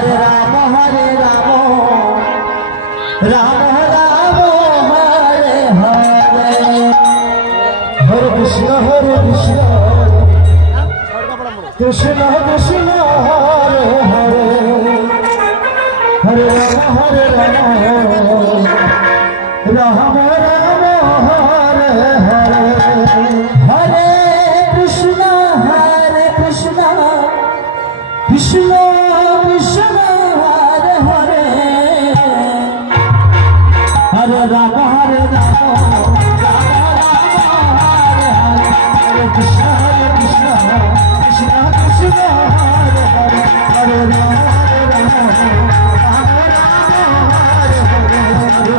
Hare Ram Ram Ram Hare Hare Hare Krishna Krishna Krishna Hare Hare Hare Ram Ram Ram Hare Hare Hare Krishna Krishna Krishna Hare Hare Hare Ram Ram Hare Hare Hare Krishna Krishna Krishna Hare Hare Hare Ram Hare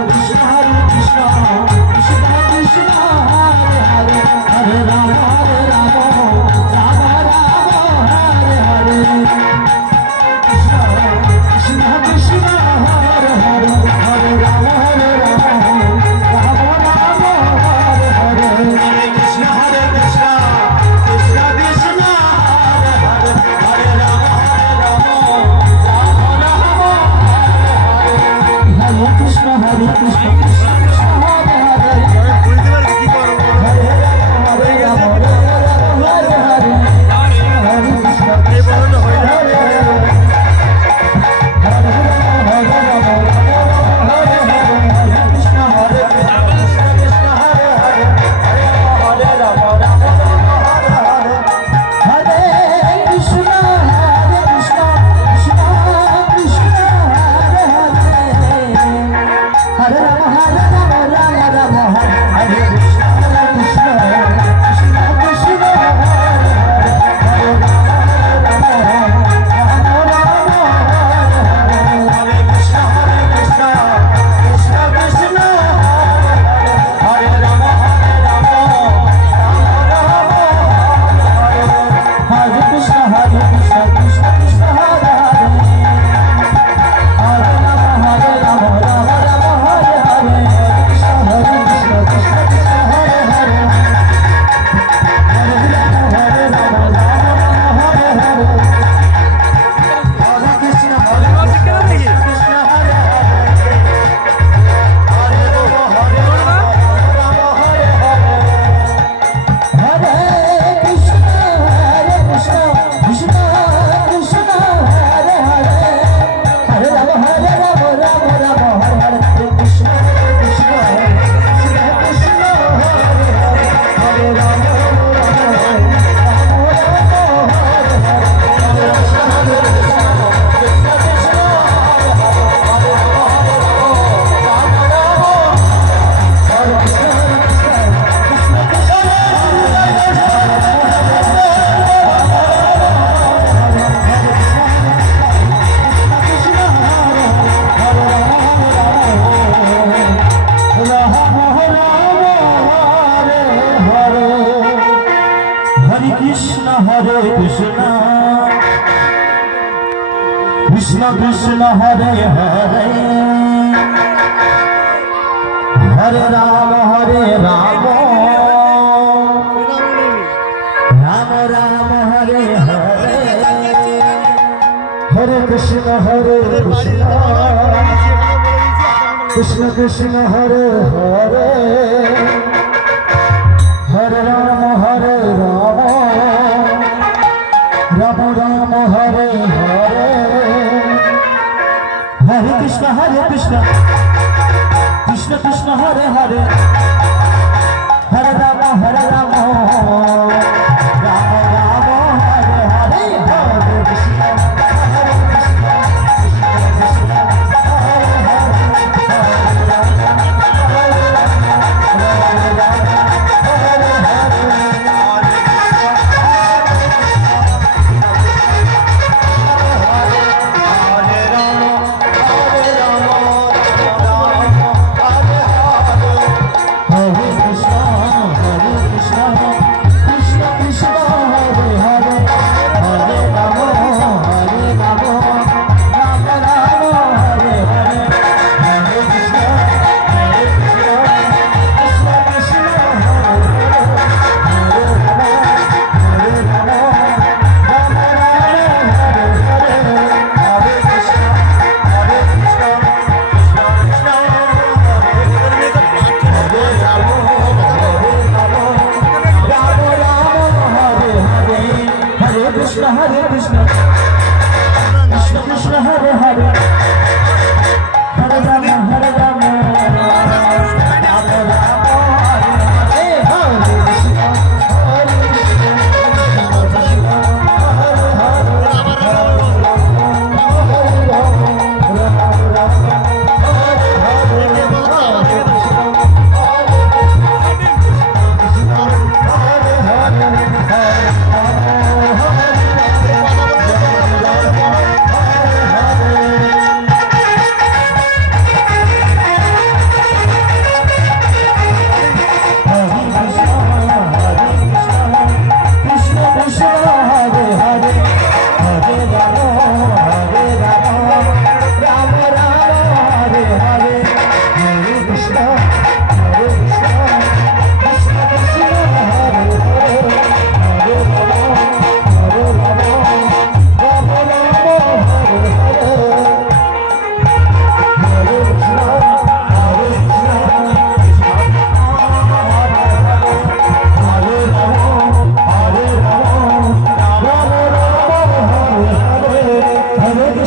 Krishna Krishna Krishna Hare Hare Hare Ram Hare Hare Krishna Krishna Hare Hare Hare Ram Hare Hare Hare Krishna Krishna Krishna Hare Hare Hare Ram Hare Krishna Hare Krishna Krishna Krishna Hare Hare Hare Ram Hare Hare Hare Krishna Krishna Hare Hare Krishna Krishna Hare Hare Hare Ram Ram Ram Hare Hare Hare Krishna Krishna Krishna Hare Hare Hare Ram Ram Ram Hare Hare Hare Krishna Krishna Krishna Hare Hare Hare Ram Ram Ram Ram Hare Hare Hare Krishna Hare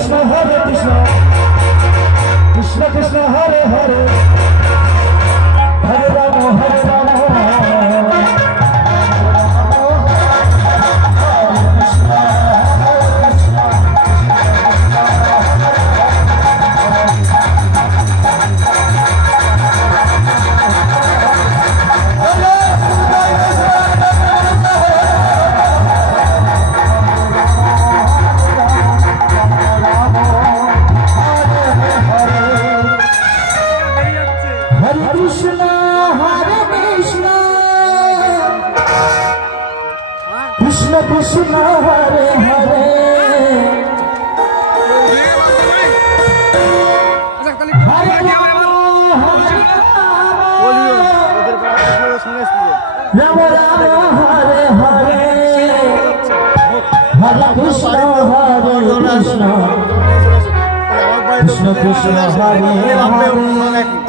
Krishna Hare Krishna Krishna Krishna Hare Hare Hare Rama Hare Rama Krishna Krishna Hare Hare Hare Rama Rama Hare Hare Hare Krishna Hare Krishna Krishna Krishna Hare Hare